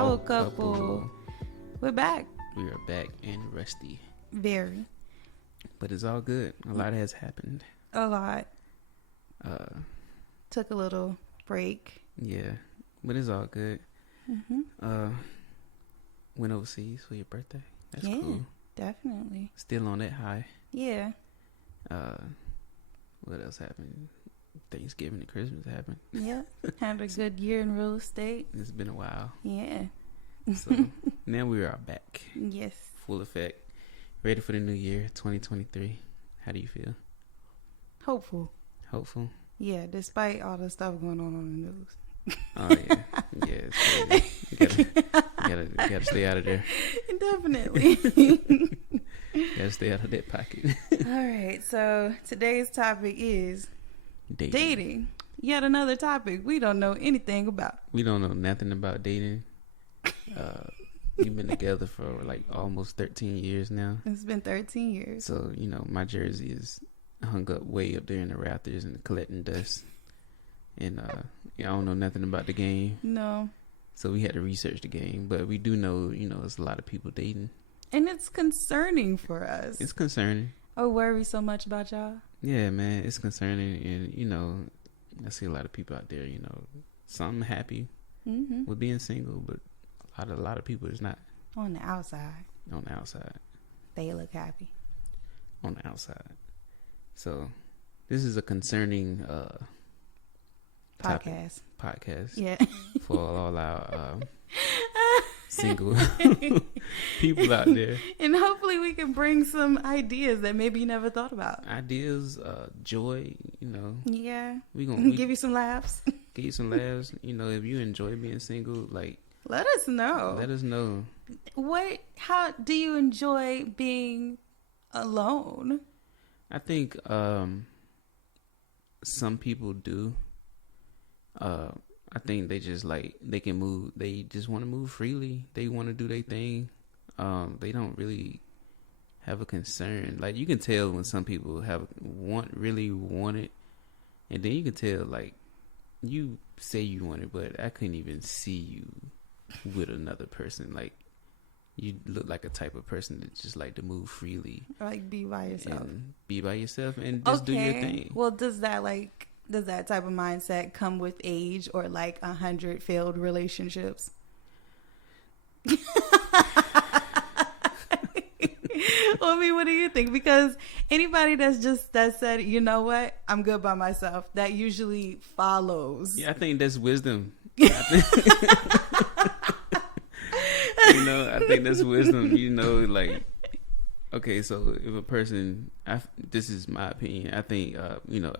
Our couple. We're back. We are back and rusty. Very. But it's all good. A lot has happened. A lot. Took a little break. Yeah. But it's all good. Mm-hmm. Went overseas for your birthday. That's cool. Yeah, definitely. Still on that high. Yeah. What else happened? Thanksgiving and Christmas happened. Yeah. Had a good year in real estate. It's been a while. Yeah. So now we are back. Yes. Full effect. Ready for the new year, 2023. How do you feel? Hopeful. Hopeful? Yeah, despite all the stuff going on the news. Oh, yeah. Yeah, it's you gotta stay out of there. Definitely. Gotta stay out of that pocket. All right, so today's topic is dating. Yet another topic we don't know anything about. We don't know nothing about dating. We've been together for like almost 13 years now. It's been 13 years. So, my jersey is hung up way up there in the rafters and collecting dust. And I don't know nothing about the game. No. So we had to research the game. But we do know, there's a lot of people dating. And it's concerning for us. It's concerning. Oh, worry so much about y'all? Yeah, man, it's concerning. And, I see a lot of people out there, some happy with being single, but a lot of people is not. On the outside. On the outside. They look happy. On the outside. So, this is a concerning podcast. Yeah. For all our single people out there. And hopefully we can bring some ideas that maybe you never thought about. Ideas, joy, Yeah. We give you some laughs. Give you some laughs. If you enjoy being single, let us know. Let us know. How do you enjoy being alone? I think some people do. I think they just they can move. They just want to move freely. They want to do their thing. They don't really have a concern. You can tell when some people really want it, and then you can tell you say you want it, but I couldn't even see you with another person. You look like a type of person that just like to move freely, be by yourself, and just do your thing. Well, does that type of mindset come with age or 100 failed relationships? Well, what do you think? Because anybody that said, you know what, I'm good by myself, that usually follows. Yeah, I think that's wisdom. I think that's wisdom. Okay, so if a person, this is my opinion, I think,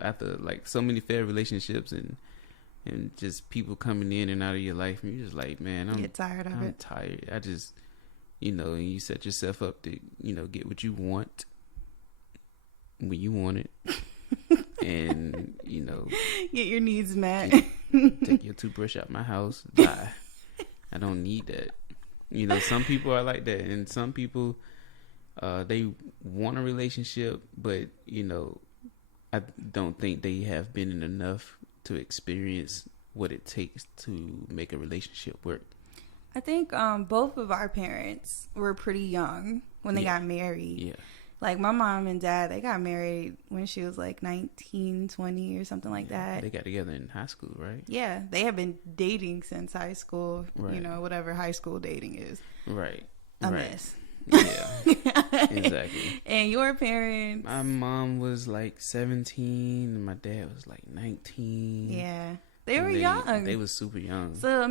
after so many failed relationships and just people coming in and out of your life, and you're just man, get tired of it. I'm tired. I just, and you set yourself up to, get what you want when you want it, and get your needs met. Take your toothbrush out my house. Bye. I don't need that. Some people are like that, and some people, they want a relationship, but I don't think they have been in enough to experience what it takes to make a relationship work. I think both of our parents were pretty young when they got married. Yeah. My mom and dad, they got married when she was 19, 20 or something like that. They got together in high school, right? Yeah. They have been dating since high school, right. Whatever high school dating is. Right. A mess. Yeah, exactly. And your parents? My mom was 17 and my dad was 19. Yeah. They were young. They was super young. So,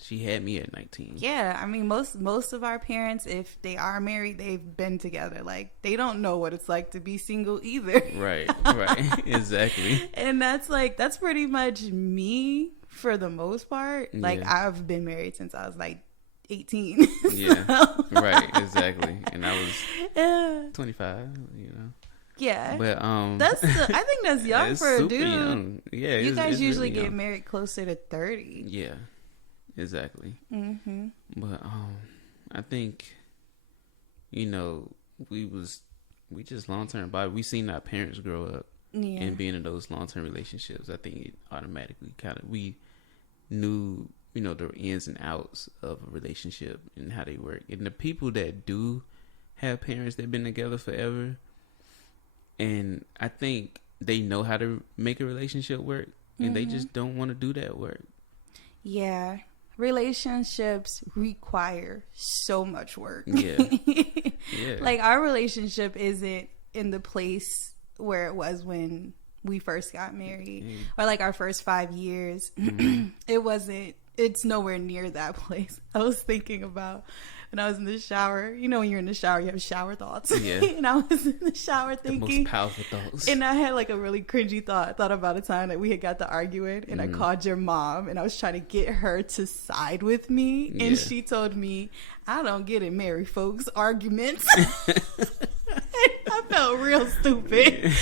she had me at 19. Yeah. Most of our parents, if they are married, they've been together. They don't know what it's like to be single either. Right. Exactly. And that's pretty much me for the most part. Yeah. I've been married since I was 18. Yeah. Right. Exactly. And I was 25, Yeah. But I think that's young for a dude. Young. Yeah. You guys usually really get married closer to 30. Yeah. Exactly. Mm-hmm. But I think we just long-term we seen our parents grow up and being in those long-term relationships. I think it automatically we knew you know, the ins and outs of a relationship and how they work. And the people that do have parents that been together forever, and I think they know how to make a relationship work, and they just don't want to do that work. Yeah. Relationships require so much work. Yeah. Yeah. Like, our relationship isn't in the place where it was when we first got married, or like our first 5 years. It's nowhere near that place. I was thinking about when I was in the shower. You know, when you're in the shower, you have shower thoughts. Yeah. And I was in the shower thinking. The most powerful thoughts. And I had like a really cringy thought. I thought about a time that we had got to arguing, and I called your mom, and I was trying to get her to side with me. And she told me, I don't get it, married folks arguments. I felt real stupid.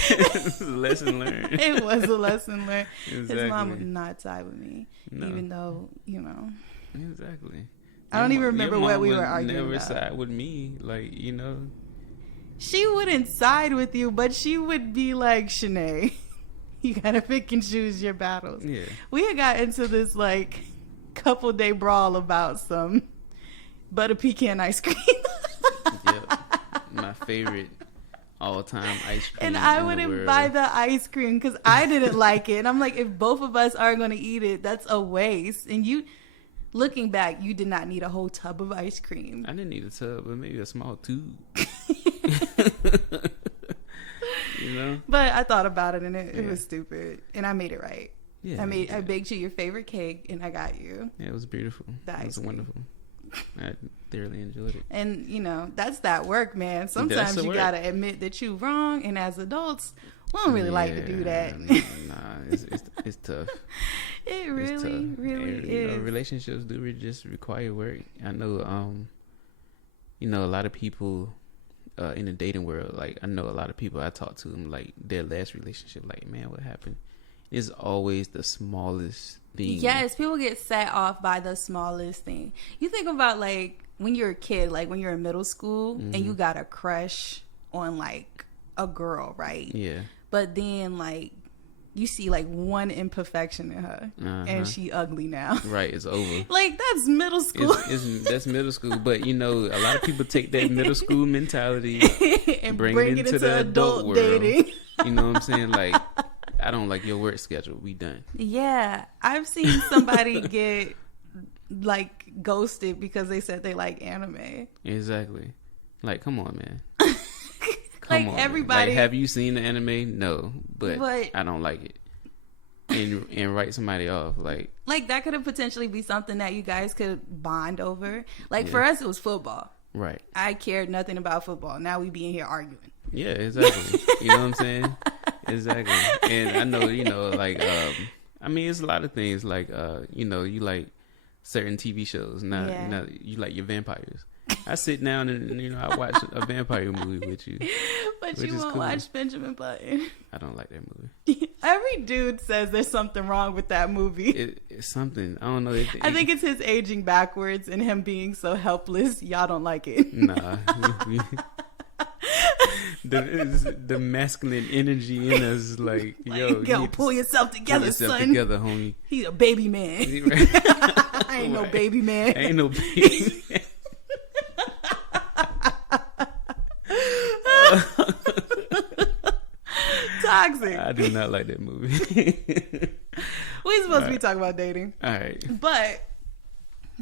Lesson learned. It was a lesson learned. Exactly. His mom would not side with me, even though, you know. Exactly. I don't even remember what we were arguing never about. side with me, like, you know. She wouldn't side with you, but she would be like, Shanae, you gotta pick and choose your battles. Yeah. We had got into this like couple day brawl about some butter pecan ice cream. Yep. My favorite all-time ice cream. And I wouldn't buy the ice cream because I didn't like it. And I'm like, if both of us are going to eat it, that's a waste. And you, looking back, you did not need a whole tub of ice cream. I didn't need a tub, but maybe a small tube. You know? But I thought about it, and it was stupid. And I made it right. Yeah. I baked you your favorite cake, and I got you. Yeah, it was beautiful. It was wonderful. I thoroughly enjoyed it. And, you know, that's that work, man. Sometimes you got to admit that you're wrong. And as adults, we don't really like to do that. It's tough. It really is. You know, relationships do just require work. I know, you know, a lot of people in the dating world, like, I know a lot of people I talk to them, like, their last relationship, like, man, what happened? It's always the smallest thing. Yes, people get set off by the smallest thing. You think about, like, when you're a kid, like when you're in middle school and you got a crush on like a girl, right? Yeah. But then like you see like one imperfection in her and she ugly now. Right, it's over. Like that's middle school. That's middle school. But you know, a lot of people take that middle school mentality and bring it into the adult world. Dating. You know what I'm saying? Like, I don't like your work schedule. We done. Yeah. I've seen somebody get like ghosted because they said they like anime. Exactly. Like, come on, man. Like everybody. Like, have you seen the anime? No, but I don't like it. And write somebody off. Like that could have potentially be something that you guys could bond over. Like for us, it was football. Right. I cared nothing about football. Now we be in here arguing. Yeah, exactly. You know what I'm saying? Exactly. And I know, you know, like, I mean, it's a lot of things. Like, you know, you like certain TV shows. Now you like your vampires. I sit down and, you know, I watch a vampire movie with you. But you won't watch Benjamin Button. I don't like that movie. Every dude says there's something wrong with that movie. It's something. I don't know. I think it's his aging backwards and him being so helpless. Y'all don't like it. Nah. The masculine energy in us, like yo, pull yourself together, son. Together, homie. He's a baby man. I ain't no baby man. Ain't no baby man. Toxic. I do not like that movie. We're supposed to be talking about dating. All right. But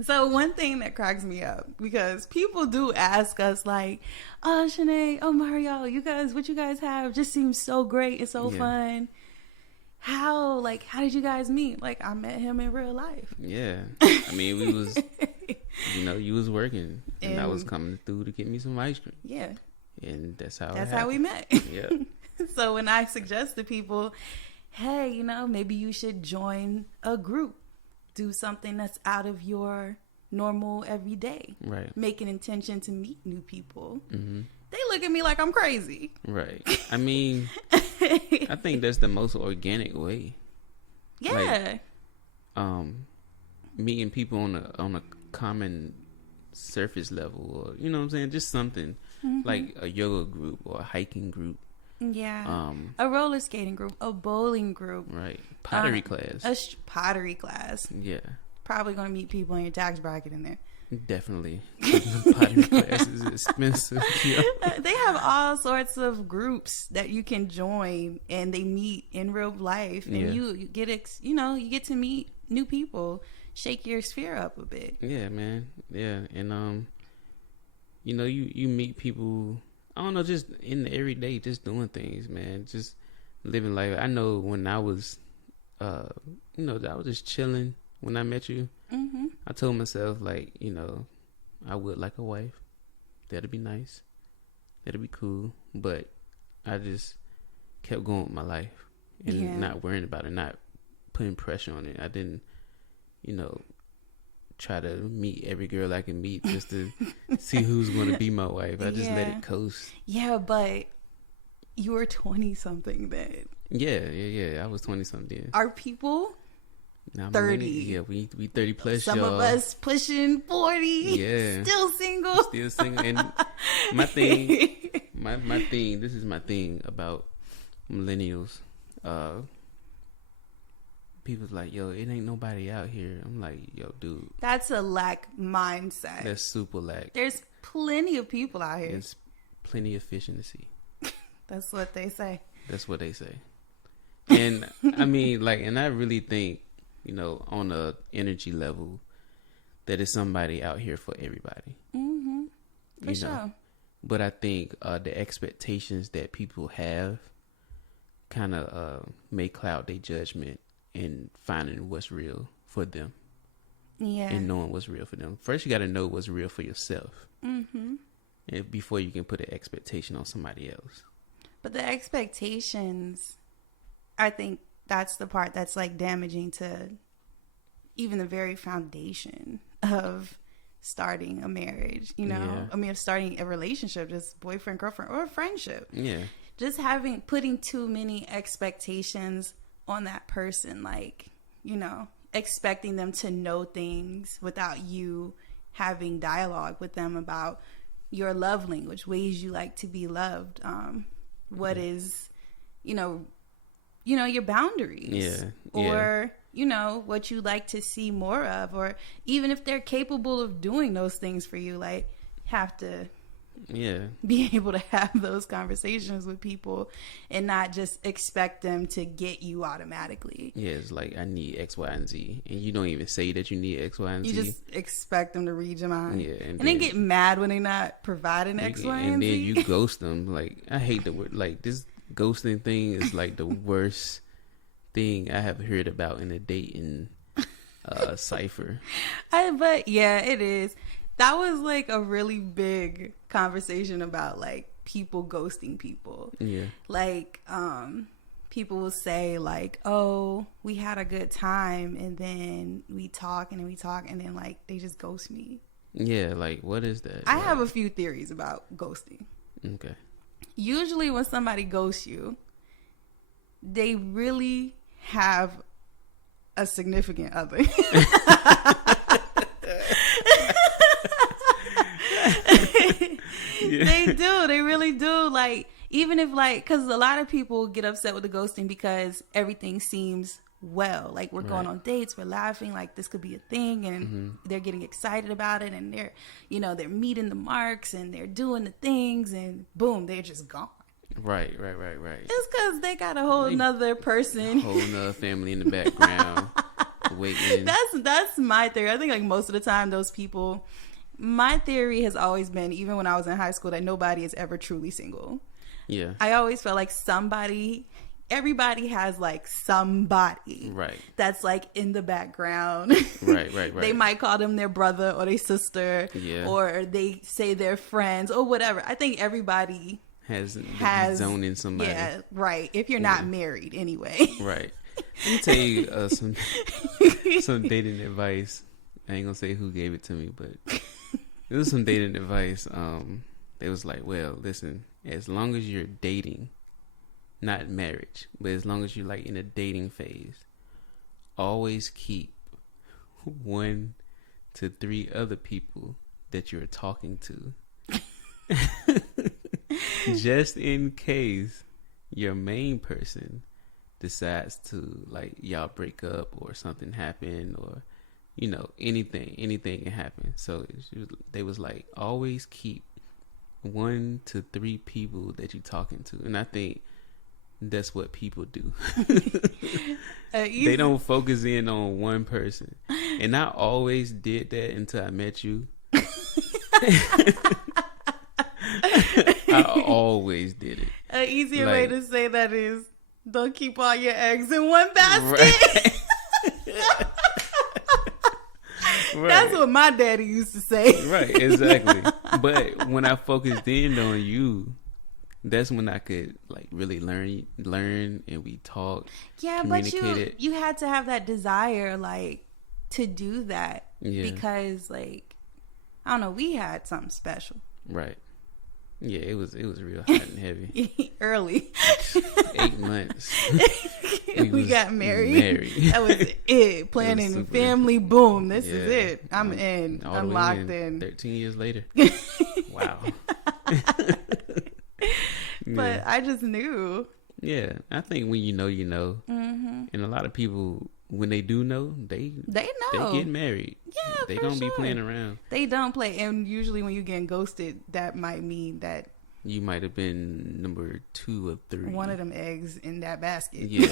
so one thing that cracks me up, because people do ask us like, oh, Shanae, oh, Mario, what you guys have just seems so great and so fun. How did you guys meet? Like, I met him in real life. Yeah. I mean, we was, you know, you was working and I was coming through to get me some ice cream. Yeah. And that's how we met. Yeah. So when I suggest to people, hey, you know, maybe you should join a group. Do something that's out of your normal everyday. Right. Make an intention to meet new people. Mm-hmm. They look at me like I'm crazy. Right. I mean, I think that's the most organic way. Yeah. Like, meeting people on a common surface level, or you know what I'm saying, just something like a yoga group or a hiking group. Yeah. A roller skating group, a bowling group. Right. Pottery class. A pottery class. Yeah. probably going to meet people in your tax bracket in there. Definitely. Pottery class is expensive. Yeah. They have all sorts of groups that you can join, and they meet in real life, and you get you get to meet new people, shake your sphere up a bit. Yeah, man. Yeah, and you meet people. I don't know, just in the everyday, just doing things, man. Just living life. I know when I was, I was just chilling when I met you. Mm-hmm. I told myself, like, I would like a wife. That'd be nice. That'd be cool. But I just kept going with my life and not worrying about it, not putting pressure on it. I didn't, try to meet every girl I can meet just to see who's going to be my wife. I just let it coast. Yeah, but you were 20-something then. Yeah. I was 20-something. Are people... Now 30. Yeah, we 30 plus. Some y'all. of us pushing 40. Yeah, still single. And my thing, my thing. This is my thing about millennials. People's like, yo, it ain't nobody out here. I'm like, yo, dude. That's a lack mindset. That's super lack. There's plenty of people out here. There's plenty of fish in the sea. That's what they say. That's what they say. And I mean, like, and I really think, on a energy level, that is somebody out here for everybody. Mm-hmm. For sure. But I think the expectations that people have kind of may cloud their judgment in finding what's real for them. Yeah. And knowing what's real for them. First, you got to know what's real for yourself. Mm-hmm. And before you can put an expectation on somebody else. But the expectations, I think that's the part that's like damaging to even the very foundation of starting a marriage, Yeah. I mean, of starting a relationship, just boyfriend, girlfriend, or a friendship. Yeah. Just putting too many expectations on that person, like, expecting them to know things without you having dialogue with them about your love language, ways you like to be loved, what is, your boundaries, or what you like to see more of, or even if they're capable of doing those things for you, like, have to be able to have those conversations with people and not just expect them to get you automatically. Yeah, it's like, I need X, Y, and Z, and you don't even say that you need X, Y, and Z. You just expect them to read your mind. Yeah, and then get mad when they're not providing X, Y, and Z. And then you ghost them. Like, I hate the word. Like, this ghosting thing is like the worst thing I have heard about in a dating cipher. But yeah, it is. That was like a really big conversation about like people ghosting people. Yeah. Like, people will say like, oh, we had a good time, and then we talk and then like they just ghost me. Yeah, like, what is that? I have a few theories about ghosting. Okay. Usually when somebody ghosts you, they really have a significant other. They do. They really do. Like, even if, like, because a lot of people get upset with the ghosting because everything seems well. Like, we're going on dates, we're laughing, like, this could be a thing, and they're getting excited about it, and they're, they're meeting the marks, and they're doing the things, and boom, they're just gone. Right. It's because they got a whole nother person. A whole nother family in the background waiting. That's my theory. I think, like, most of the time, those people... My theory has always been, even when I was in high school, that nobody is ever truly single. Yeah. I always felt like everybody has like somebody. Right. That's like in the background. Right. They might call them their brother or their sister. Yeah. Or they say they're friends or whatever. I think everybody has zoning somebody. Yeah, right. If you're not married anyway. Right. Let me tell you some dating advice. I ain't gonna say who gave it to me, but it was some dating advice. It was like, well, listen, as long as you're dating, not marriage, but as long as you're like in a dating phase, always keep 1 to 3 other people that you're talking to. Just in case your main person decides to, like, y'all break up or something happen or you know, anything can happen. So they was like, always keep 1 to 3 people that you're talking to. And I think that's what people do. They don't focus in on one person. And I always did that until I met you. I always did it. An easier way to say that is, don't keep all your eggs in one basket. Right. Right. That's what my daddy used to say. Right, exactly. But when I focused in on you, that's when I could like really learn, and we talked. Yeah, but you had to have that desire, like, to do that. Yeah. Because, like, I don't know, we had something special. Right. Yeah, it was real hot and heavy. Early. 8 months. We got married. That was it. Planning family. Boom. This is it. I'm in. I'm locked in. 13 years later. Wow. But I just knew. Yeah, I think when you know, you know. Mm-hmm. And a lot of people, when they do know, they know. They get married. Yeah, they don't be playing around. They don't play. And usually when you get ghosted, that might mean that you might have been number 2 or 3. One of them eggs in that basket. Yeah,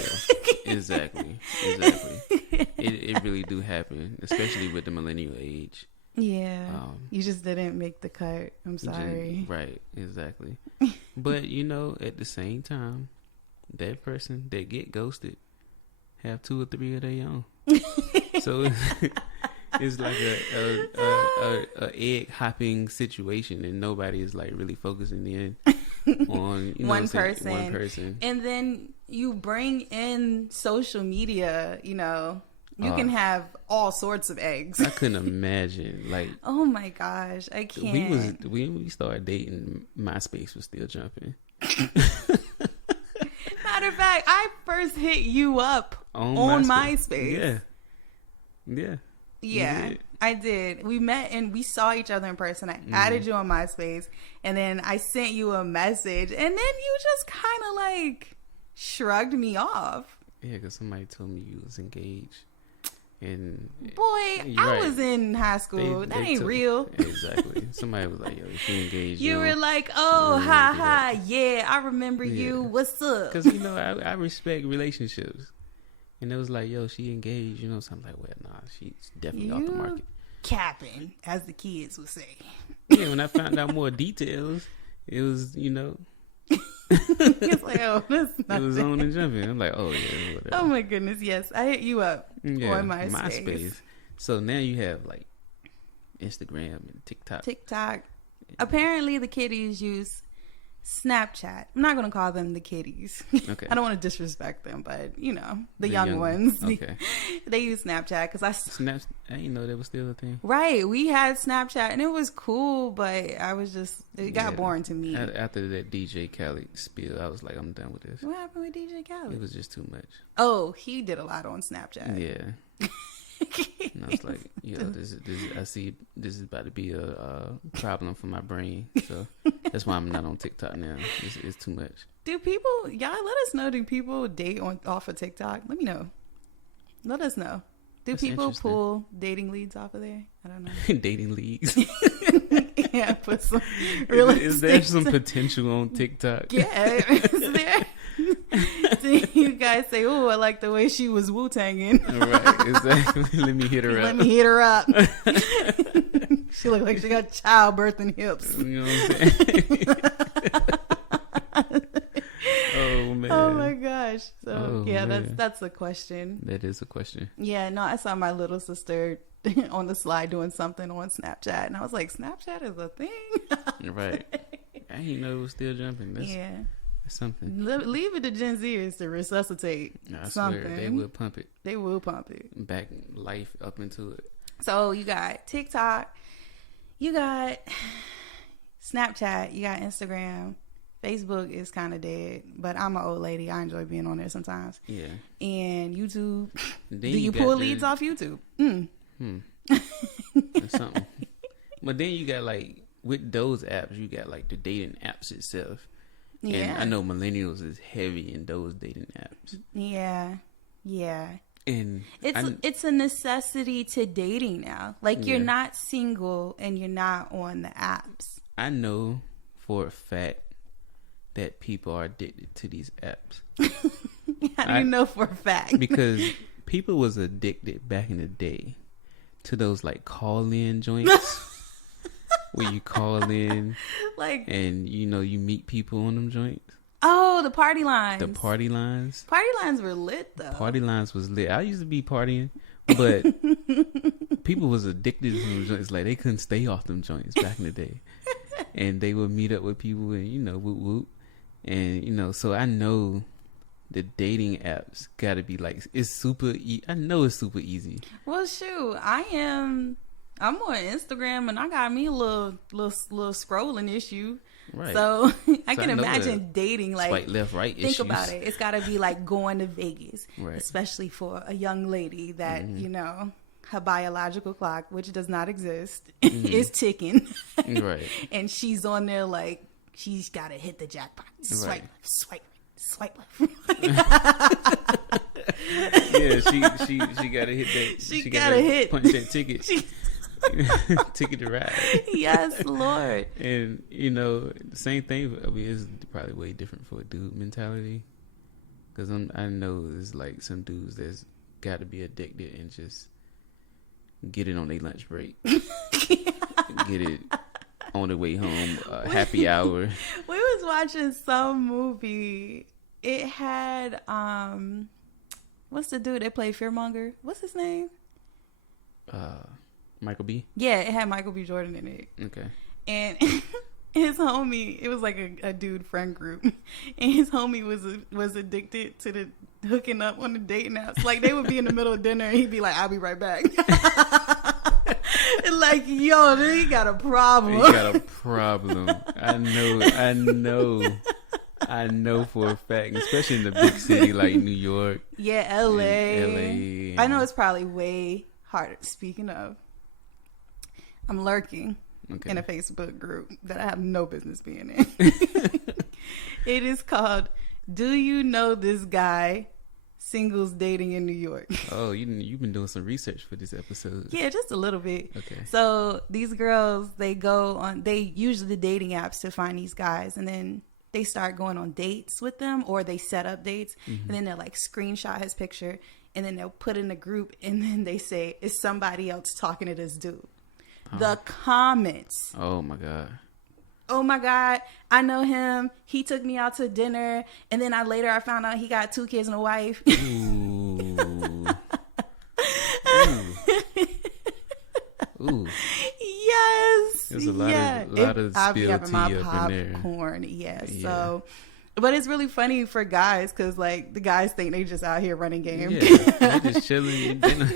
exactly. It really do happen, especially with the millennial age. Yeah, you just didn't make the cut. I'm sorry. Right, exactly. But, you know, at the same time, that person that get ghosted have 2 or 3 of their own. So it's like a egg hopping situation, and nobody is like really focusing in on one person. And then you bring in social media, you know. You can have all sorts of eggs. I couldn't imagine. Like, oh my gosh, I can't. When we started dating, MySpace was still jumping. Matter of fact, I first hit you up on MySpace. Yeah, I did. We met and we saw each other in person. I added you on MySpace, and then I sent you a message, and then you just kind of like shrugged me off. Yeah, because somebody told me you was engaged. And boy, I was in high school. That ain't real. Exactly. Somebody was like, "Yo, she engaged." You were like, "Oh, ha, yeah, I remember you. What's up?" Because you know, I respect relationships, and it was like, "Yo, she engaged." You know, so I'm like, "Well, nah, she's definitely off the market." Capping, as the kids would say. Yeah, when I found out more details, it was, you know. It's like, oh, that's nothing. It was on and jumping. I'm like, oh yeah, whatever. Oh my goodness, yes, I hit you up on MySpace. So now you have like Instagram and TikTok. Apparently, the kiddies use Snapchat. I'm not gonna call them the kiddies. Okay. I don't want to disrespect them, but you know, the young ones. Okay. They use Snapchat because I didn't know that was still a thing. Right, we had Snapchat and it was cool, but it got boring to me. After that DJ Khaled spill, I was like, I'm done with this. What happened with DJ Khaled? It was just too much. Oh, he did a lot on Snapchat. Yeah. And I was like, this I see this is about to be a problem for my brain. So that's why I'm not on TikTok now. It's too much. Do people, y'all let us know, do people date off of TikTok? Let me know. Let us know. Do people pull dating leads off of there? I don't know. Dating leads? Yeah, put some is there some potential on TikTok? Yeah, is there? Do you guys say, "Oh, I like the way she was Wu-Tanging"? Right, exactly. Let me hit her up. She looked like she got childbirthing hips. You know what I'm saying? Oh man. Oh my gosh. So that's a question. That is a question. Yeah, no, I saw my little sister on the slide doing something on Snapchat, and I was like, Snapchat is a thing. Right. I didn't know it was still jumping. That's something. Leave it to Gen Zers to resuscitate something. Swear, they will pump it. They will pump it. Back life up into it. So you got TikTok, you got Snapchat, you got Instagram. Facebook is kind of dead, but I'm an old lady. I enjoy being on there sometimes. Yeah. And YouTube. Do you pull leads off YouTube? That's something. But then you got like, with those apps, you got like the dating apps itself. Yeah. And I know millennials is heavy in those dating apps. Yeah. Yeah. And it's a necessity to dating now. Like, you're Yeah. not single and you're not on the apps. I know for a fact that people are addicted to these apps. How do you know for a fact? Because people was addicted back in the day to those like call-in joints where you call in Like, and you know you meet people on them joints. oh, the party lines. The party lines. Party lines were lit though. Party lines was lit. I used to be partying, but people was addicted to them joints. Like they couldn't stay off them joints back in the day, and they would meet up with people and you know whoop whoop, and you know. So I know the dating apps got to be like it's super. I know it's super easy. Well, shoot, I'm on Instagram and I got me a little scrolling issue. Right. So I So can I know imagine dating like swipe left, right. Think issues. about it. It's got to be like going to Vegas, Right. especially for a young lady that you know her biological clock, which does not exist, is ticking. Right. And she's on there like she's got to hit the jackpot. Swipe, Right. swipe, swipe left. Yeah, she got to hit that. She gotta hit. punch that ticket. Ticket to ride. Yes, Lord. And you know, the same thing. I mean, it's probably way different for a dude mentality. Because I know there's like some dudes that's got to be addicted and just get it on their lunch break, get it on the way home, happy hour. We was watching some movie. It had what's the dude that played Fearmonger? What's his name? Michael B. Yeah, it had Michael B. Jordan in it. Okay. And his homie, it was like a dude friend group, and his homie was addicted to the hooking up on the dating apps. Like they would be in the middle of dinner, and he'd be like, "I'll be right back." And like, yo, he got a problem. He got a problem. I know for a fact, especially in the big city like New York. Yeah, LA. LA. I know it's probably way harder. Speaking of, I'm lurking in a Facebook group that I have no business being in. It is called "Do You Know This Guy? Singles Dating in New York." Oh, you've been doing some research for this episode. Yeah, just a little bit. Okay. So these girls, they use the dating apps to find these guys, and then they start going on dates with them, or they set up dates, and then they'll like screenshot his picture, and then they'll put in a group, and then they say, "Is somebody else talking to this dude?" The comments. Oh my god. Oh my God, I know him. He took me out to dinner, and then I found out he got 2 kids and a wife. Ooh. Ooh. Yes. There's a lot of I'll be spilled having my tea up in there. popcorn. Yes. Yeah. So, but it's really funny for guys because like the guys think they just out here running game. Yeah, they just chilling eating dinner.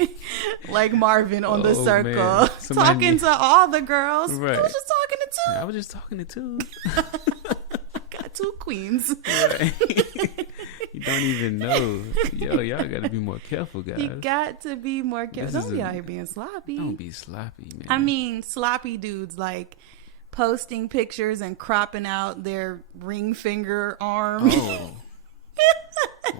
Like Marvin on The Oh, Circle, man. talking to all the girls. Right. I was just talking to 2. I was just talking to 2. Got 2 queens. Right. You don't even know. Yo, y'all got to be more careful, guys. You got to be more careful. This Don't is be out here being sloppy. Don't be sloppy, man. I mean, sloppy dudes like posting pictures and cropping out their ring finger arm. Oh.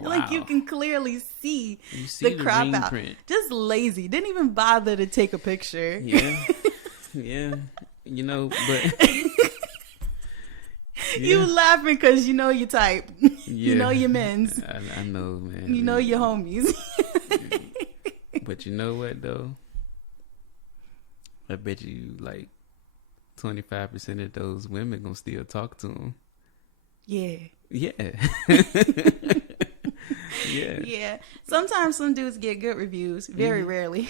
Like you Wow. can clearly see, You see the crop ring out. print. Just lazy. Didn't even bother to take a picture. Yeah. Yeah. You know, but... You laughing because you know your type. You know your men's. I know, man. You know your homies. But you know what, though? I bet you, like, 25% of those women gonna still talk to him. Yeah. Yeah. Yeah. Yeah. Sometimes some dudes get good reviews. Very rarely.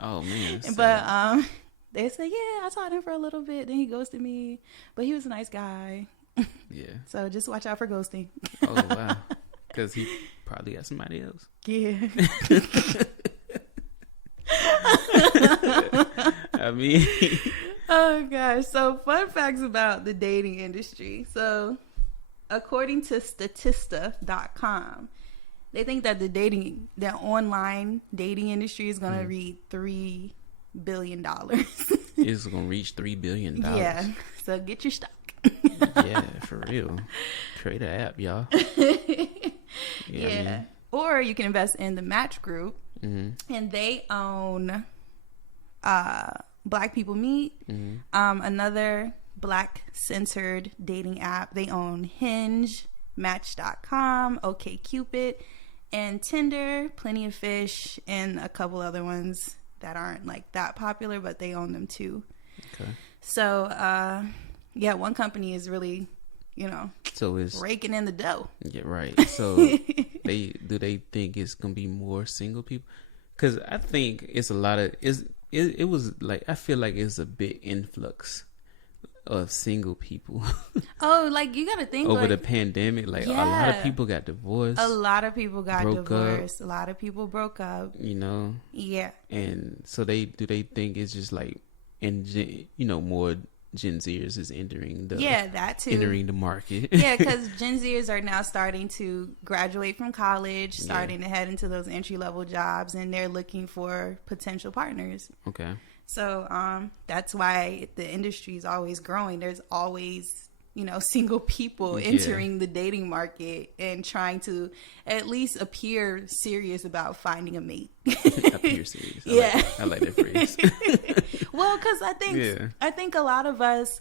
Oh, man. But they say, yeah, I talked to him for a little bit. Then he ghosted me. But he was a nice guy. Yeah. So just watch out for ghosting. Oh, wow. Because he probably got somebody else. Yeah. I mean... Oh, gosh. So fun facts about the dating industry. So according to Statista.com, they think that the online dating industry is going to reach $3 billion. It's going to reach $3 billion. Yeah. So get your stock. Yeah, for real. Create an app, y'all. Yeah. Or you can invest in the Match Group, and they own Black People Meet, another Black-centered dating app. They own Hinge, Match.com, OkCupid, and Tinder, Plenty of Fish, and a couple other ones that aren't like that popular, but they own them too. Okay. So, yeah, one company is really, so it's raking in the dough. Yeah, right. So they think it's gonna be more single people? Because I think it's a lot of it was like, I feel like it's a big influx of single people. Oh, like you gotta think over the pandemic, like a lot of people got divorced. A lot of people got divorced. A lot of people broke up. Yeah. And so they think it's just like, and more Gen Zers is entering the market. Yeah, because Gen Zers are now starting to graduate from college, starting to head into those entry level jobs, and they're looking for potential partners. Okay. So that's why the industry is always growing. There's always single people entering the dating market and trying to at least appear serious about finding a mate. Appear serious. I like that phrase. Well, because I think a lot of us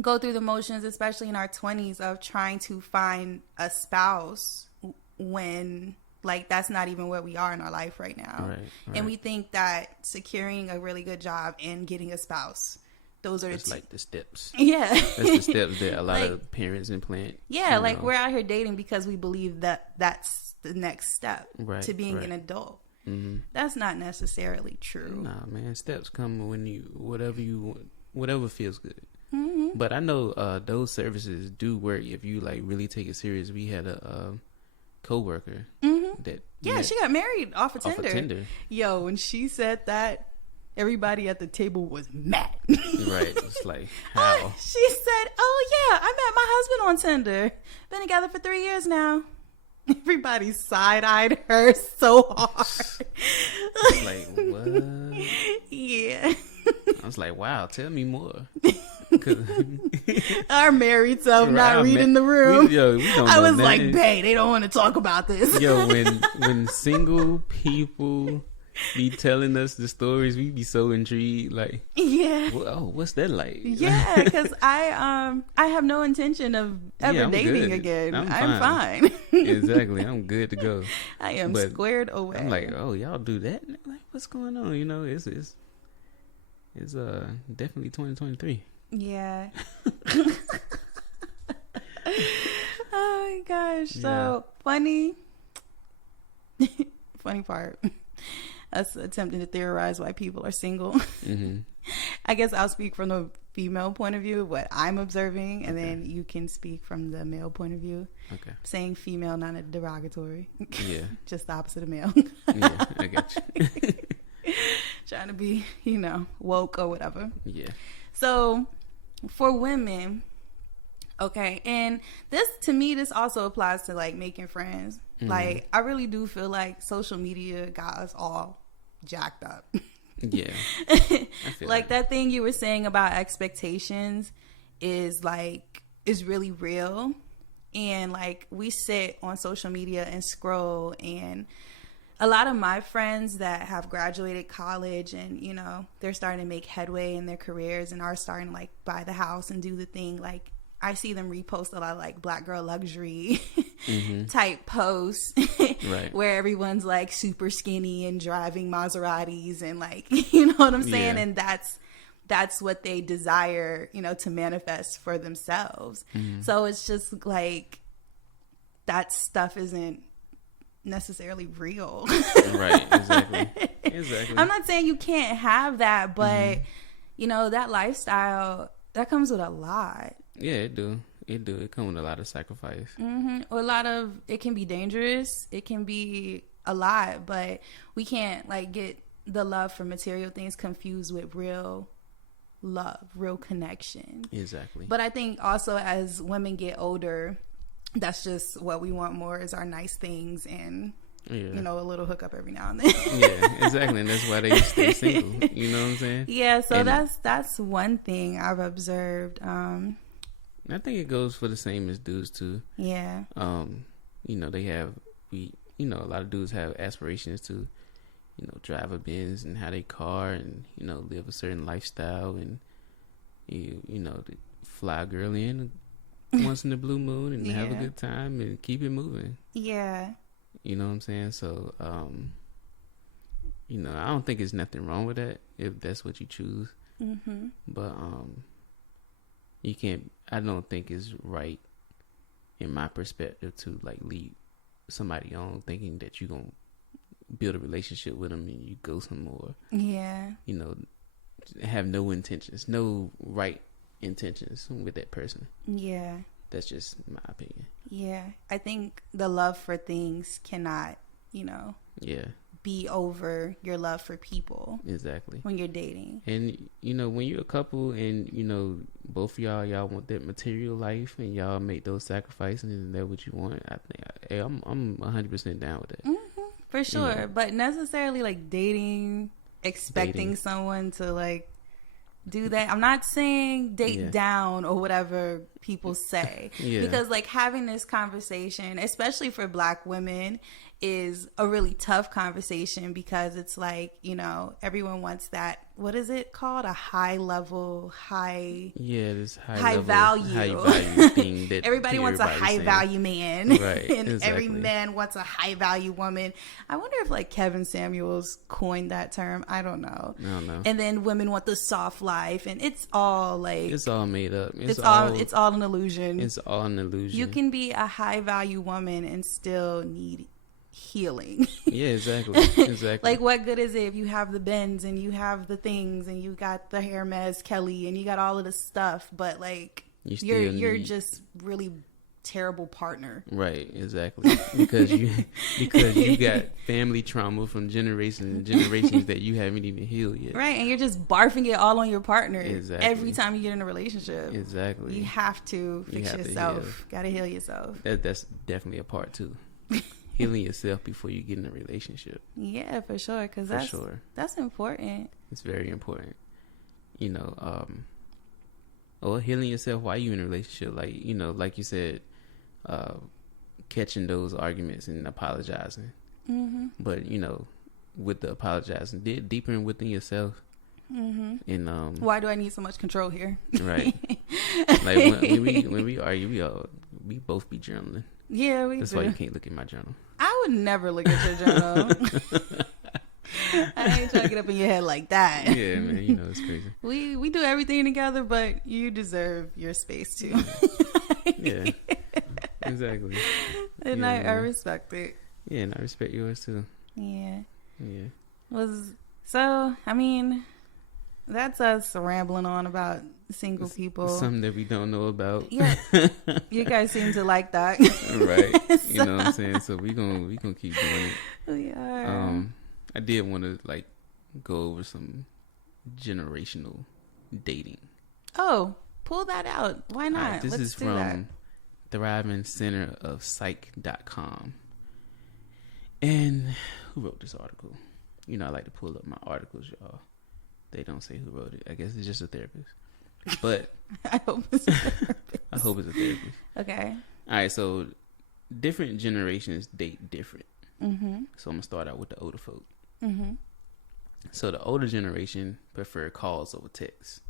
go through the motions, especially in our 20s, of trying to find a spouse when that's not even where we are in our life right now. Right. And we think that securing a really good job and getting a spouse, those are like the steps. Yeah. That's the steps that a lot of parents implant. Yeah, we're out here dating because we believe that that's the next step to being an adult. Mm-hmm. That's not necessarily true. Nah, man. Steps come when whatever feels good. Mm-hmm. But I know those services do work if you really take it serious. We had a coworker that she got married off of Tinder. Yo, when she said that, everybody at the table was mad. Right. It's like, how? She said, "Oh yeah, I met my husband on Tinder. Been together for 3 years now." Everybody side-eyed her so hard. It's like, what? Yeah. I was like, wow, tell me more. Our married self not reading the room. We I was like, babe, they don't want to talk about this. Yo, when single people be telling us the stories, we be so intrigued. Like, what's that like? Yeah, because I have no intention of ever dating again. I'm fine. Exactly, I'm good to go. I am squared away. I'm like, oh, y'all do that? Like, what's going on? It's definitely 2023. Yeah. Oh my gosh! So funny part. Us attempting to theorize why people are single. Mm-hmm. I guess I'll speak from the female point of view, what I'm observing, and then you can speak from the male point of view. Okay. Saying female, not a derogatory. Yeah. Just the opposite of male. Yeah, I got you. Trying to be, woke or whatever. Yeah. So, for women, okay, and to me, this also applies to making friends. Mm-hmm. I really do feel like social media got us all jacked up. Yeah. That thing you were saying about expectations is really real. And we sit on social media and scroll, and a lot of my friends that have graduated college and, they're starting to make headway in their careers and are starting to buy the house and do the thing, I see them repost a lot of Black girl luxury type posts right. where everyone's super skinny and driving Maseratis and you know what I'm saying? Yeah. And that's what they desire, to manifest for themselves. Mm-hmm. So it's just that stuff isn't necessarily real. Right. Exactly. I'm not saying you can't have that, but that lifestyle, that comes with a lot. Yeah, it do. It comes with a lot of sacrifice. Mm-hmm. Or it can be dangerous. It can be a lot, but we can't get the love for material things confused with real love, real connection. Exactly. But I think also as women get older, that's just what we want more is our nice things and a little hookup every now and then. Yeah, exactly. And that's why they stay single. You know what I'm saying? Yeah, so that's one thing I've observed. I think it goes for the same as dudes too. Yeah. They have a lot of dudes have aspirations to drive a Benz and have a car and, live a certain lifestyle and, to fly a girl in once in the blue moon and have a good time and keep it moving. Yeah. You know what I'm saying? So, I don't think there's nothing wrong with that if that's what you choose. Mm-hmm. But, I don't think it's right in my perspective to like leave somebody on thinking that you're going to build a relationship with them and you go somewhere. Yeah. Have no intentions, no right intentions with that person. Yeah. That's just my opinion. Yeah. I think the love for things cannot, be over your love for people. Exactly. When you're dating. And, when you're a couple and, both of y'all want that material life and y'all make those sacrifices and that's what you want, I think I'm 100% down with that. Mm-hmm. For sure. But necessarily like expecting someone to like do that. I'm not saying date down or whatever people say. Because like having this conversation, especially for Black women, is a really tough conversation because it's like, everyone wants that. What is it called? A high level, high value thing that everybody wants a high value man. Right. And exactly. every man wants a high value woman. I wonder if like Kevin Samuels coined that term. I don't know. And then women want the soft life, and it's all like it's all made up. It's all an illusion. It's all an illusion. You can be a high value woman and still need healing. Yeah, exactly. Like, what good is it if you have the Benz and you have the things and you got the Hermes Kelly and you got all of the stuff, but like you're just really terrible partner. Right, exactly. Because you got family trauma from generations and generations that you haven't even healed yet. Right, and you're just barfing it all on your partner. Exactly. Every time you get in a relationship. Exactly. You have to fix yourself. Gotta heal yourself. That's definitely a part too. Healing yourself before you get in a relationship. Yeah, for sure. Because that's important. It's very important. Or healing yourself while you're in a relationship. Like, like you said, catching those arguments and apologizing. Mm-hmm. But, with the apologizing, dig deeper within yourself. Mm-hmm. And why do I need so much control here? Right. Like when we argue, we both be journaling. Yeah, That's why you can't look at my journal. I would never look at your journal. I ain't trying to get up in your head like that. Yeah, man, it's crazy. We do everything together, but you deserve your space too. Yeah, exactly. And I respect it. Yeah, and I respect yours too. Yeah. Yeah. That's us rambling on about single people. Something that we don't know about. Yeah. You guys seem to like that. Right. You know what I'm saying? So we gonna keep doing it. We are. I did want to like go over some generational dating. Oh, pull that out. Why not? Right, this is from thrivingcenterofpsych.com. And who wrote this article? I like to pull up my articles, y'all. They don't say who wrote it. I guess it's just a therapist. But I hope it's a therapist. I hope it's a therapist. Okay. All right, so different generations date different. Mm-hmm. So I'm going to start out with the older folk. Mm-hmm. So the older generation prefer calls over text.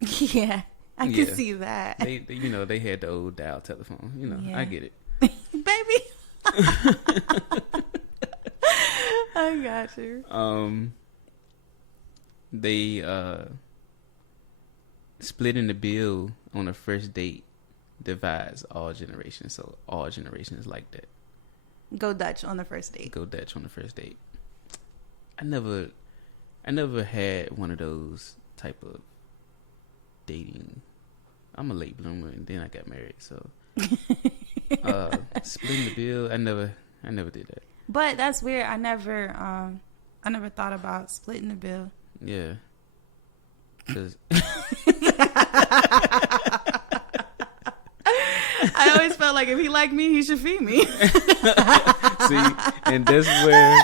Yeah, I can see that. They they had the old dial telephone. I get it. Baby. I got you. They splitting the bill on a first date divides all generations. So all generations like that. Go Dutch on the first date. I never had one of those type of dating. I'm a late bloomer, and then I got married. So splitting the bill, I never did that. But that's weird. I never thought about splitting the bill. Yeah. 'Cause I always felt like if he liked me, he should feed me. See, and that's where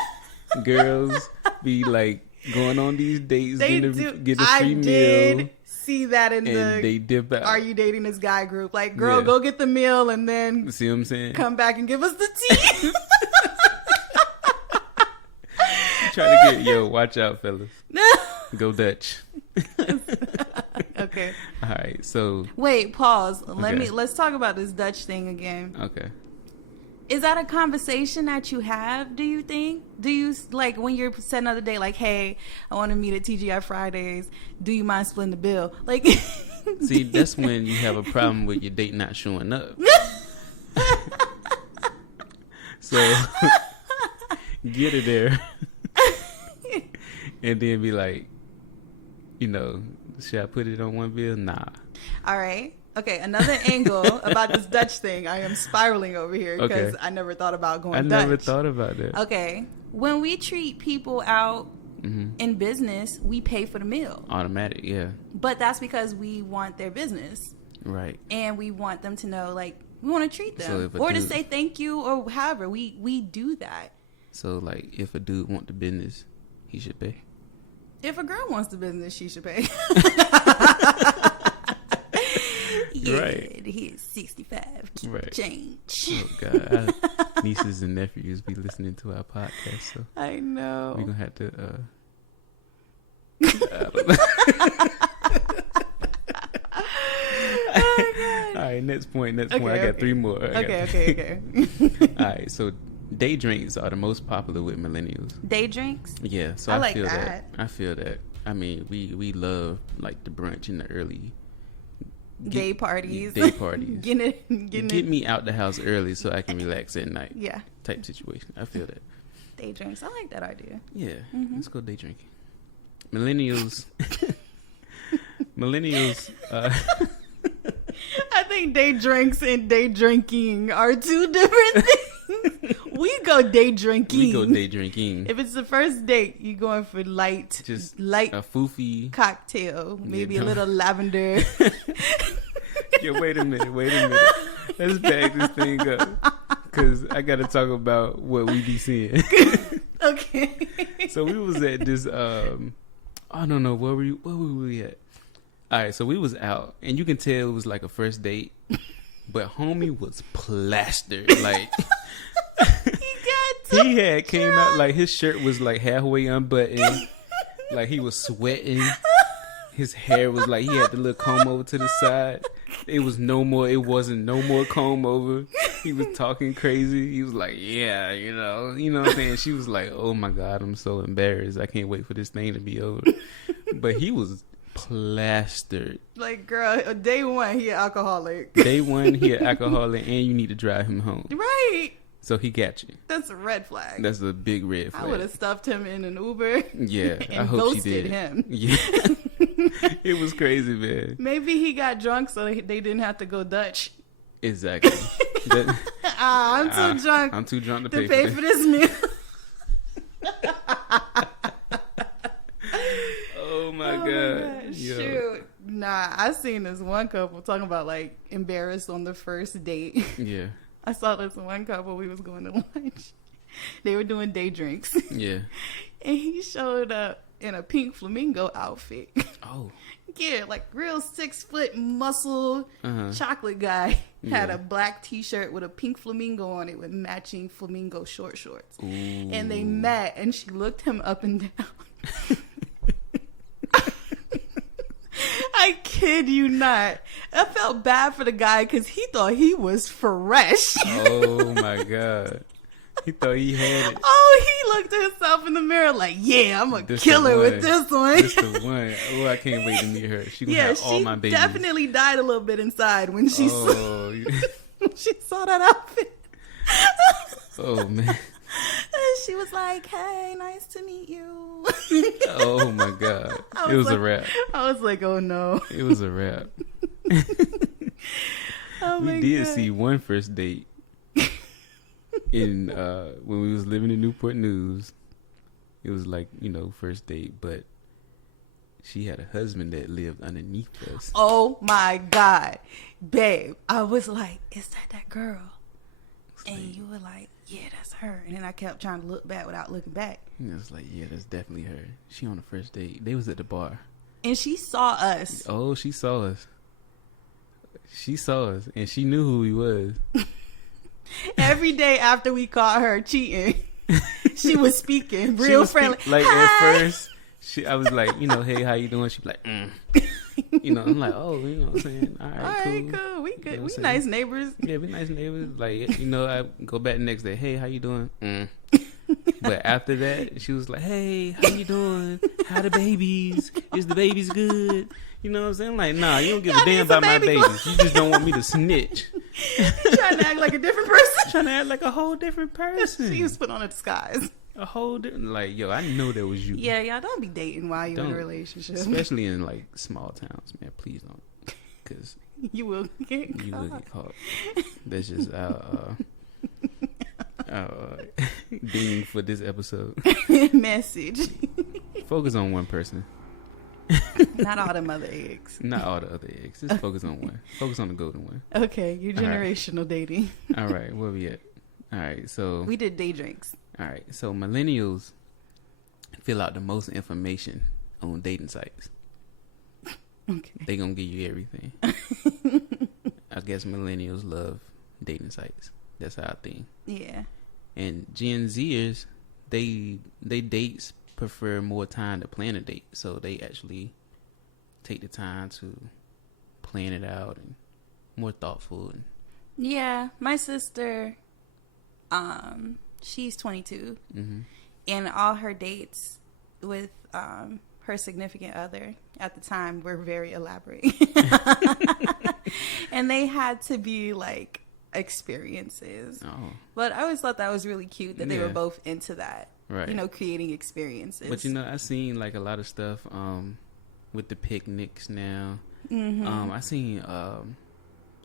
girls be like going on these dates, get a free meal. I did see that in they dip out. Are you dating this guy group? Like, girl, go get the meal and then see what I'm saying? Come back and give us the tea. trying to get watch out, fellas. Go Dutch. Okay. All right. So wait, pause. Let's talk about this Dutch thing again. Okay. Is that a conversation that you have, do you think? Do you, like, when you're setting up the day, like, hey, I want to meet at TGI Fridays. Do you mind splitting the bill? Like, see, that's when you have a problem with your date not showing up. So, get it there. And then be like, should I put it on one bill? Nah. All right. Okay, another angle about this Dutch thing. I am spiraling over here because I never thought about going Dutch. I never thought about that. Okay. When we treat people out in business, we pay for the meal. Automatic, yeah. But that's because we want their business. Right. And we want them to know, like, we want to treat them. So to say thank you or however. We do that. So, like, if a dude want the business, he should pay? If a girl wants the business, she should pay. Yeah, right. He's 65. Keep right. Change. Oh God, our nieces and nephews be listening to our podcast, so I know we're gonna have to. Oh, all right, next point. I got 3 more. Okay. All right, so day drinks are the most popular with millennials. Day drinks? Yeah, so I feel that. I feel that. I mean, we love like the brunch in the early day parties. Get me out the house early so I can relax at night. Yeah. Type situation. I feel that. Day drinks. I like that idea. Yeah. Let's go day drinking. Millennials. I think day drinks and day drinking are 2 different things. We go day drinking. If it's the first date, you're going for light a foofy cocktail, maybe a little lavender. Yeah, wait a minute. Let's back this thing up, because I got to talk about what we be seeing. Okay. So we was at this. I don't know where were we at. All right, so we was out, and you can tell it was like a first date, but homie was plastered. Like he had came out like his shirt was like halfway unbuttoned, like he was sweating. His hair was like he had the little comb over to the side. It wasn't no more comb over. He was talking crazy. He was like, yeah, you know what I'm saying? She was like, oh my God, I'm so embarrassed. I can't wait for this thing to be over. But he was plastered. Like, girl, day one, he an alcoholic. And you need to drive him home. Right. So he got you. That's a red flag. That's a big red flag. I would have stuffed him in an Uber. Yeah, and I hope she ghosted did. him. Yeah. It was crazy, man. Maybe he got drunk so they didn't have to go Dutch. Exactly. I'm too drunk. I'm too drunk to pay for this meal. Oh my God. Shoot. Nah, I seen this one couple talking about like embarrassed on the first date. Yeah. I saw this one couple, we was going to lunch. They were doing day drinks. Yeah. And he showed up in a pink flamingo outfit. Oh. Yeah, like real 6-foot muscle chocolate guy. Had a black t-shirt with a pink flamingo on it with matching flamingo shorts. Ooh. And they met and she looked him up and down. I kid you not. I felt bad for the guy because he thought he was fresh. Oh my God. He thought he had it. Oh, he looked at himself in the mirror like, yeah, I'm a killer with this one. This the one. Oh, I can't wait to meet her. She gonna have all my babies. She definitely died a little bit inside when she saw that outfit. Oh, man. And she was like, hey, nice to meet you. Oh my God. It was a wrap. I was like, oh no. It was a wrap. We did see one first date in when we was living in Newport News. It was like, first date, but she had a husband that lived underneath us. Oh my God. Babe, I was like, is that girl? And you were like, yeah, that's her. And then I kept trying to look back without looking back. And I was like, yeah, that's definitely her. She on the first date. They was at the bar. And she saw us. Oh, she saw us. She saw us. And she knew who we was. Every day after we caught her cheating, She was speaking real friendly. Like Hi. at first, I was like, hey, how you doing? She'd be like, I'm like, oh, you know what I'm saying? All right, cool. We good. You know we nice neighbors. Yeah, we nice neighbors. Like, I go back the next day. Hey, how you doing? But after that, she was like, hey, how you doing? How the babies? Is the babies good? You know what I'm saying? I'm like, nah, you don't give a damn about my babies. You just don't want me to snitch. You trying to act like a different person. Trying to act like a whole different person. She was put on a disguise. A whole different, like, yo, I know that was you. Yeah, y'all don't be dating while you're in a relationship. Especially in, like, small towns, man. Please don't. Because you will get caught. You will get caught. That's just our ding for this episode. Message. Focus on one person. Not all the other eggs. Not all the other eggs. Just focus on one. Focus on the golden one. Okay, you're generational dating. All right, where we at? All right, so we did day drinks. All right, so millennials fill out the most information on dating sites. Okay. They gonna give you everything. I guess millennials love dating sites. That's how I think. Yeah. And Gen Zers, they dates prefer more time to plan a date, so they actually take the time to plan it out and more thoughtful. And yeah, my sister, she's 22, and all her dates with her significant other at the time were very elaborate, and they had to be like experiences. But I always thought that was really cute that they were both into that. Right. Creating experiences. But I seen like a lot of stuff with the picnics now. I seen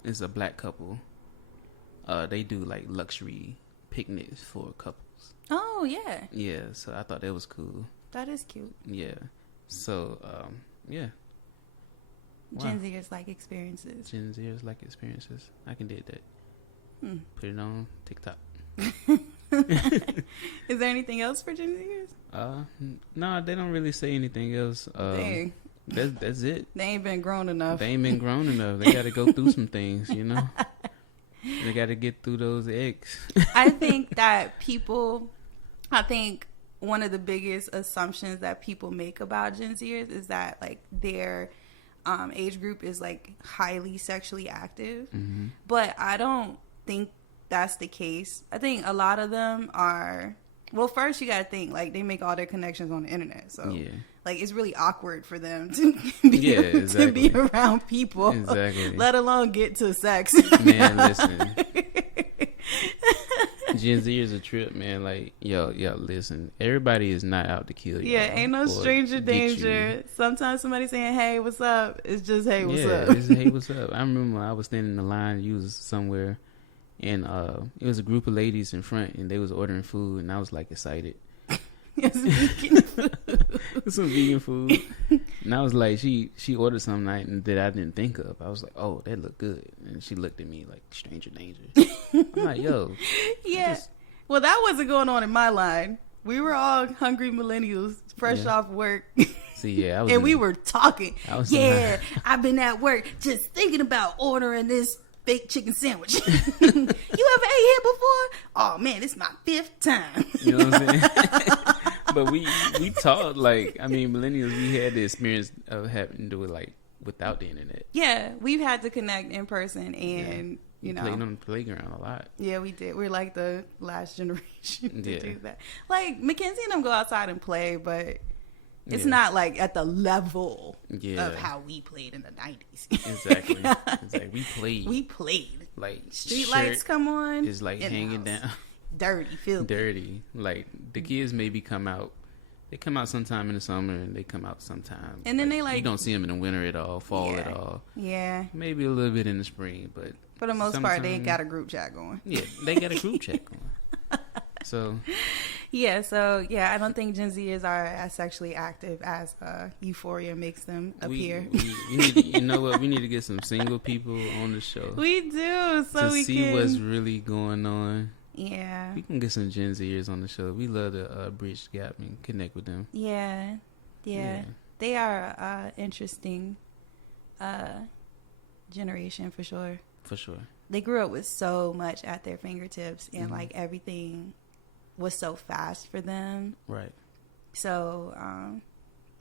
it's a black couple. They do like luxury picnics for couples. Oh yeah. Yeah, so I thought that was cool. That is cute. Yeah. So yeah. Gen Zers like experiences. Gen Zers like experiences. I can dig that. Put it on TikTok. Is there anything else for Gen Zers? No, they don't really say anything else. Dang. That's it. They ain't been grown enough. They got to go through some things, They got to get through those eggs. I think one of the biggest assumptions that people make about Gen Zers is that like their age group is like highly sexually active. But I don't think that's the case. I think a lot of them are. Well, first you got to think like they make all their connections on the internet, so like it's really awkward for them to be around people, let alone get to sex. Man, listen, Gen Z is a trip, man. Like yo, listen, everybody is not out to kill you. Yeah, ain't no stranger danger. Sometimes somebody saying, "Hey, what's up?" It's just, "Hey, what's up?" It's hey, what's up. I remember I was standing in the line. You was somewhere. And it was a group of ladies in front, and they was ordering food, and I was like excited. It's vegan food. Some vegan food, and I was like, she ordered something that I didn't think of. I was like, oh, that looked good, and she looked at me like stranger danger. I'm like, yo, yeah. Well, that wasn't going on in my line. We were all hungry millennials, fresh off work. See, and we were talking. I've been at work just thinking about ordering this baked chicken sandwich. You ever ate here before? Oh man, it's my 5th time. You know what I'm saying? But we taught millennials. We had the experience of having to do it like without the internet. Yeah, we've had to connect in person, and we played on the playground a lot. Yeah, we did. We're like the last generation to do that. Like Mackenzie and them go outside and play, but it's not like at the level of how we played in the 90s. Exactly. We played. Like street lights come on. It's like hanging down. Dirty. Like the kids maybe come out. They come out sometime in the summer, and they come out sometime. And then you don't see them in the winter at all, fall at all. Yeah. Maybe a little bit in the spring, but for the most part, they got a group chat going. Yeah, they got a group chat going. So I don't think Gen Zers are as sexually active as Euphoria makes them appear. We need, you know what? We need to get some single people on the show. We do, so we see what's really going on. Yeah, we can get some Gen Zers on the show. We love to bridge the gap and connect with them. Yeah. They are interesting generation for sure. For sure. They grew up with so much at their fingertips and like everything was so fast for them. Right. So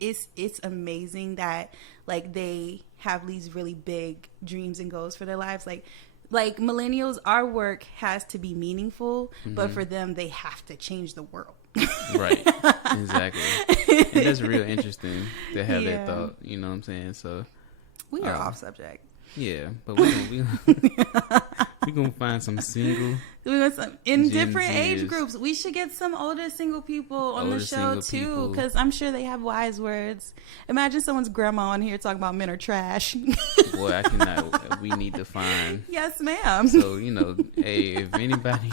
it's amazing that like they have these really big dreams and goals for their lives. Like millennials, our work has to be meaningful, but for them, they have to change the world. Right. Exactly. And that's real interesting to have that thought. You know what I'm saying? So we are off subject. Yeah, but we gonna find some single. In different age groups. We should get some older single people on the show too, because I'm sure they have wise words. Imagine someone's grandma on here talking about men are trash. Boy, I cannot. We need to find. Yes, ma'am. So hey, if anybody,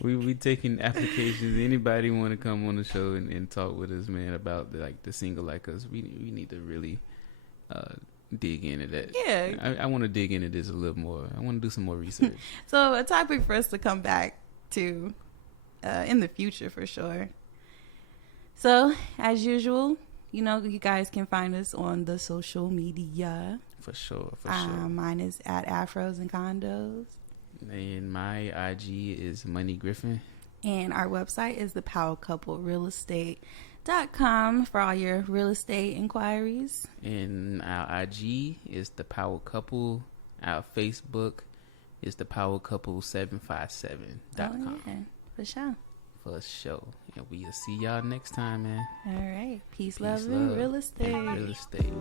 we taking applications. Anybody want to come on the show and talk with us, man, about the single like us? We need to really dig into that. Yeah, I want to dig into this a little more. I want to do some more research. So a topic for us to come back to in the future for sure. So as usual, you guys can find us on the social media. For sure. Mine is at Afros and Condos. And my IG is Money Griffin. And our website is the Power Couple Real Estate.com for all your real estate inquiries. And our IG is the Power Couple. Our Facebook is the Power Couple 757.com. Oh, yeah. For sure. For sure. And we'll see y'all next time, man. All right. Peace, love, and real estate. And real estate.